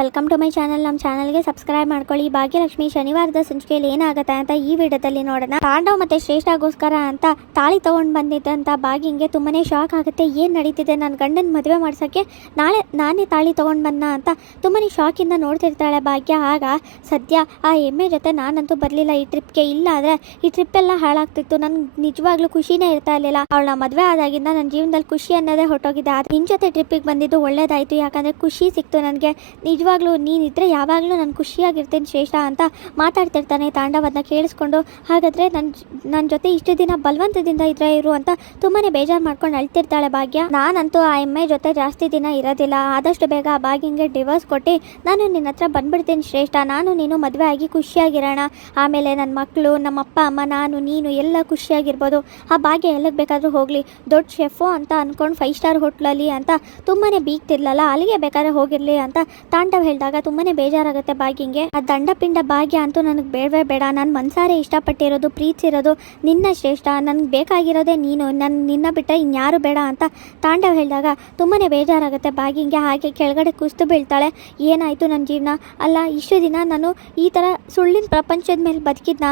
Welcome to my channel. ನಮ್ಮ ಚಾನಲ್ಗೆ subscribe ಮಾಡ್ಕೊಳ್ಳಿ. ಭಾಗ್ಯಲಕ್ಷ್ಮಿ ಶನಿವಾರದ ಸಂಚಿಕೆಯಲ್ಲಿ ಏನಾಗುತ್ತೆ ಅಂತ ಈ ವಿಡಿಯೋದಲ್ಲಿ ನೋಡೋಣ. ತಾಂಡವ್ ಮತ್ತೆ ಶ್ರೇಷ್ಠಗೋಸ್ಕರ ಅಂತ ತಾಳಿ ತಗೊಂಡು ಬಂದಿದ್ದಂತ ಭಾಗ್ಯಂಗೆ ತುಂಬಾನೇ ಶಾಕ್ ಆಗುತ್ತೆ. ಏನು ನಡೀತಿದೆ, ನನ್ನ ಗಂಡನ ಮದುವೆ ಮಾಡ್ಸೋಕ್ಕೆ ನಾನೇ ತಾಳಿ ತಗೊಂಡು ಬಂದ ಅಂತ ತುಂಬಾನೇ ಶಾಕಿಂದ ನೋಡ್ತಿರ್ತಾಳೆ ಭಾಗ್ಯ. ಆಗ ಸದ್ಯ ಆ ಎಮ್ಮೆ ಜೊತೆ ನಾನಂತೂ ಬರಲಿಲ್ಲ ಈ ಟ್ರಿಪ್ಗೆ, ಇಲ್ಲ ಆದರೆ ಈ ಟ್ರಿಪ್ ಎಲ್ಲ ಹಾಳಾಗ್ತಿತ್ತು. ನನ್ಗೆ ನಿಜವಾಗ್ಲೂ ಖುಷಿನೇ ಇರ್ತಾ ಇರಲಿಲ್ಲ. ಅವಳ ಮದುವೆ ಆದಾಗಿಂದ ನನ್ನ ಜೀವನದಲ್ಲಿ ಖುಷಿ ಅನ್ನೋದೇ ಹೊಟ್ಟೋಗಿದೆ. ಆದರೆ ನಿನ್ನ ಜೊತೆ ಟ್ರಿಪ್ಪಿಗೆ ಬಂದಿದ್ದು ಒಳ್ಳೇದಾಯಿತು, ಯಾಕಂದರೆ ಖುಷಿ ಸಿಕ್ತು ನನಗೆ. ನಿಜವಾಗ್ಲೂ ನೀನಿದ್ರೆ ಯಾವಾಗಲೂ ನಾನು ಖುಷಿಯಾಗಿರ್ತೀನಿ ಶ್ರೇಷ್ಠ ಅಂತ ಮಾತಾಡ್ತಿರ್ತಾನೆ ತಾಂಡವ್. ಅದನ್ನ ಕೇಳಿಸ್ಕೊಂಡು ಹಾಗಾದರೆ ನನ್ನ ಜೊತೆ ಇಷ್ಟು ದಿನ ಬಲವಂತದಿಂದ ಇದ್ರೆ ಇರು ಅಂತ ತುಂಬಾ ಬೇಜಾರು ಮಾಡ್ಕೊಂಡು ಅಳ್ತಿರ್ತಾಳೆ ಭಾಗ್ಯ. ನಾನಂತೂ ಆ ಎಮ್ಮೆ ಜೊತೆ ಜಾಸ್ತಿ ದಿನ ಇರೋದಿಲ್ಲ. ಆದಷ್ಟು ಬೇಗ ಆ ಭಾಗ್ಯಂಗೆ ಡಿವೋರ್ಸ್ ಕೊಟ್ಟು ನಾನು ನಿನ್ನ ಹತ್ರ ಬಂದ್ಬಿಡ್ತೀನಿ ಶ್ರೇಷ್ಠ. ನಾನು ನೀನು ಮದುವೆ ಆಗಿ ಖುಷಿಯಾಗಿರೋಣ. ಆಮೇಲೆ ನನ್ನ ಮಕ್ಕಳು, ನಮ್ಮ ಅಪ್ಪ ಅಮ್ಮ, ನಾನು ನೀನು ಎಲ್ಲ ಖುಷಿಯಾಗಿರ್ಬೋದು. ಆ ಭಾಗ್ಯ ಎಲ್ಲಿಗೆ ಬೇಕಾದರೂ ಹೋಗಲಿ, ದೊಡ್ಡ ಶೆಫು ಅಂತ ಅಂದ್ಕೊಂಡು 5 ಸ್ಟಾರ್ ಹೋಟ್ಲಲ್ಲಿ ಅಂತ ತುಂಬಾ ಬೀಗ್ತಿರ್ಲಲ್ಲ, ಅಲ್ಲಿಗೆ ಬೇಕಾದ್ರೆ ಹೋಗಿರಲಿ ಅಂತ ತಾಂಡವ್ ಹೇಳಿದಾಗ ತುಂಬಾನೇ ಬೇಜಾರಾಗುತ್ತೆ ಭಾಗ್ಯಂಗೆ. ಆ ದಂಡಪಿಂಡ ಭಾಗ್ಯ ಅಂತೂ ನನಗೆ ಬೇಡವೇ ಬೇಡ. ನಾನು ಮನ್ಸಾರೆ ಇಷ್ಟಪಟ್ಟಿರೋದು, ಪ್ರೀತಿಸಿರೋದು ನಿನ್ನ ಶ್ರೇಷ್ಠ. ನನಗೆ ಬೇಕಾಗಿರೋದೇ ನೀನು, ನಿನ್ನ ಬಿಟ್ಟರೆ ಇನ್ಯಾರು ಬೇಡ ಅಂತ ತಾಂಡವ್ ಹೇಳಿದಾಗ ತುಂಬಾನೇ ಬೇಜಾರಾಗುತ್ತೆ ಭಾಗ್ಯಂಗೆ. ಹಾಗೆ ಕೆಳಗಡೆ ಕುಸ್ತು ಬೀಳ್ತಾಳೆ. ಏನಾಯಿತು ನನ್ನ ಜೀವನ, ಅಲ್ಲ ಇಷ್ಟು ದಿನ ನಾನು ಈ ಥರ ಸುಳ್ಳಿನ ಪ್ರಪಂಚದ ಮೇಲೆ ಬದುಕಿದ್ನ.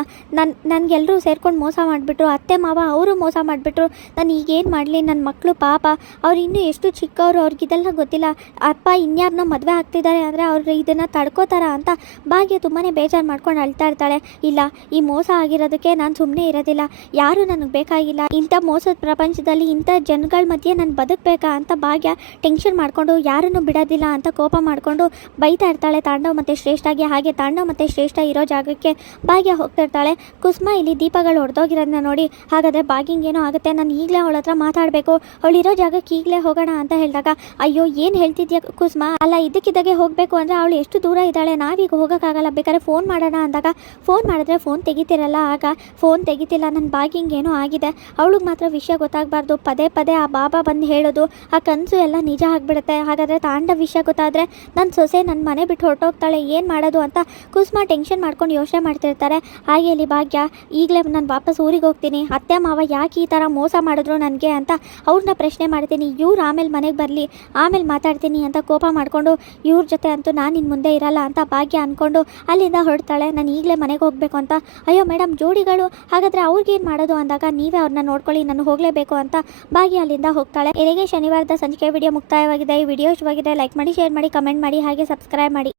ನನಗೆಲ್ಲರೂ ಸೇರ್ಕೊಂಡು ಮೋಸ ಮಾಡಿಬಿಟ್ರು, ಅತ್ತೆ ಮಾವ ಅವರು ಮೋಸ ಮಾಡಿಬಿಟ್ರು. ನಾನು ಈಗೇನು ಮಾಡಲಿ, ನನ್ನ ಮಕ್ಕಳು ಪಾಪ ಅವ್ರು ಇನ್ನೂ ಎಷ್ಟು ಚಿಕ್ಕವರು, ಅವ್ರಿಗಿದೆಲ್ಲ ಗೊತ್ತಿಲ್ಲ. ಅಪ್ಪ ಇನ್ಯಾರನ್ನೋ ಮದುವೆ ಆಗ್ತಿದ್ದಾರೆ ಅಂದರೆ ಅವ್ರು ಇದನ್ನು ತಡ್ಕೋತಾರ ಅಂತ ಭಾಗ್ಯ ತುಂಬಾ ಬೇಜಾರು ಮಾಡ್ಕೊಂಡು ಅಳ್ತಾ ಇರ್ತಾಳೆ. ಇಲ್ಲ, ಈ ಮೋಸ ಆಗಿರೋದಕ್ಕೆ ನಾನು ಸುಮ್ಮನೆ ಇರೋದಿಲ್ಲ. ಯಾರು ನನಗೆ ಬೇಕಾಗಿಲ್ಲ. ಇಂಥ ಮೋಸದ ಪ್ರಪಂಚದಲ್ಲಿ ಇಂಥ ಜನಗಳ ಮಧ್ಯೆ ನಾನು ಬದುಕಬೇಕಾ ಅಂತ ಭಾಗ್ಯ ಟೆನ್ಷನ್ ಮಾಡಿಕೊಂಡು ಯಾರನ್ನು ಬಿಡೋದಿಲ್ಲ ಅಂತ ಕೋಪ ಮಾಡಿಕೊಂಡು ಬೈತಾ ಇರ್ತಾಳೆ ತಾಂಡವ್ ಮತ್ತು ಶ್ರೇಷ್ಠಗೆ. ಹಾಗೆ ತಾಂಡವ್ ಮತ್ತು ಶ್ರೇಷ್ಠ ಇರೋ ಜಾಗಕ್ಕೆ ಭಾಗ್ಯ ಹೋಗ್ತಿರ್ತಾಳೆ. ಕುಸುಮ ಇಲ್ಲಿ ದೀಪಗಳು ಹೊಡೆದೋಗಿರೋದನ್ನ ನೋಡಿ ಹಾಗಾದರೆ ಭಾಗ್ಯಂಗೇನೋ ಆಗುತ್ತೆ, ನಾನು ಈಗಲೇ ಅವಳ ಹತ್ರ ಮಾತಾಡಬೇಕು, ಅವಳಿರೋ ಜಾಗಕ್ಕೆ ಈಗಲೇ ಹೋಗೋಣ ಅಂತ ಹೇಳಿದಾಗ, ಅಯ್ಯೋ ಏನು ಹೇಳ್ತಿದ್ಯಾ ಕುಸುಮ, ಅಲ್ಲ ಇದಕ್ಕಿದ್ದಾಗೆ ಹೋಗಬೇಕು ಅಂದರೆ ಅವಳು ಎಷ್ಟು ದೂರ ಇದ್ದಾಳೆ, ನಾವೀಗ ಹೋಗೋಕ್ಕಾಗಲ್ಲ, ಬೇಕಾದ್ರೆ ಫೋನ್ ಮಾಡೋಣ ಅಂದಾಗ ಫೋನ್ ಮಾಡಿದ್ರೆ ಫೋನ್ ತೆಗಿತಿರಲ್ಲ. ಆಗ ಫೋನ್ ತೆಗಿತಿಲ್ಲ, ನನ್ನ ಭಾಗ್ಯಂಗೇನೋ ಆಗಿದೆ, ಅವಳಿಗೆ ಮಾತ್ರ ವಿಷಯ ಗೊತ್ತಾಗಬಾರ್ದು. ಪದೇ ಪದೇ ಆ ಬಾಬಾ ಬಂದು ಹೇಳೋದು, ಆ ಕನಸು ಎಲ್ಲ ನಿಜ ಆಗಿಬಿಡುತ್ತೆ. ಹಾಗಾದರೆ ತಾಂಡವ್ ವಿಷಯ ಗೊತ್ತಾದರೆ ನನ್ನ ಸೊಸೆ ನನ್ನ ಮನೆ ಬಿಟ್ಟು ಹೊರಟೋಗ್ತಾಳೆ, ಏನು ಮಾಡೋದು ಅಂತ ಕುಸುಮ ಟೆನ್ಷನ್ ಮಾಡ್ಕೊಂಡು ಯೋಚನೆ ಮಾಡ್ತಿರ್ತಾರೆ. ಹಾಗೆ ಇಲ್ಲಿ ಭಾಗ್ಯ, ಈಗಲೇ ನಾನು ವಾಪಸ್ ಊರಿಗೆ ಹೋಗ್ತೀನಿ, ಅತ್ತೆ ಮಾವ ಯಾಕೆ ಈ ಥರ ಮೋಸ ಮಾಡಿದ್ರು ನನಗೆ ಅಂತ ಅವ್ರನ್ನ ಪ್ರಶ್ನೆ ಮಾಡ್ತೀನಿ. ಇವ್ರು ಆಮೇಲೆ ಮನೆಗೆ ಬರಲಿ, ಆಮೇಲೆ ಮಾತಾಡ್ತೀನಿ ಅಂತ ಕೋಪ ಮಾಡಿಕೊಂಡು ಇವ್ರ ಜೊತೆ ಅಂತೂ ನಾನು ಇನ್ನು ಮುಂದೆ ಇರಲ್ಲ ಅಂತ ಭಾಗ್ಯ ಅಂದ್ಕೊಂಡು ಅಲ್ಲಿಂದ ಹೊರಡ್ತಾಳೆ. ನಾನು ಈಗಲೇ ಮನೆಗೆ ಹೋಗಬೇಕು ಅಂತ. ಅಯ್ಯೋ ಮೇಡಮ್, ಜೋಡಿಗಳು ಹಾಗಾದರೆ ಅವ್ರಿಗೇನು ಮಾಡೋದು ಅಂದಾಗ, ನೀವೇ ಅವ್ರನ್ನ ನೋಡ್ಕೊಳ್ಳಿ, ನಾನು ಹೋಗಲೇಬೇಕು ಅಂತ ಭಾಗ್ಯ ಅಲ್ಲಿಂದ ಹೋಗ್ತಾಳೆ. ಇಲ್ಲಿಗೆ ಶನಿವಾರದ ಸಂಚಿಕೆ ವಿಡಿಯೋ ಮುಕ್ತಾಯವಾಗಿದೆ. ಈ ವಿಡಿಯೋ ಇಷ್ಟವಾಗಿದೆ ಲೈಕ್ ಮಾಡಿ, ಶೇರ್ ಮಾಡಿ, ಕಮೆಂಟ್ ಮಾಡಿ, ಹಾಗೆ ಸಬ್ಸ್ಕ್ರೈಬ್ ಮಾಡಿ.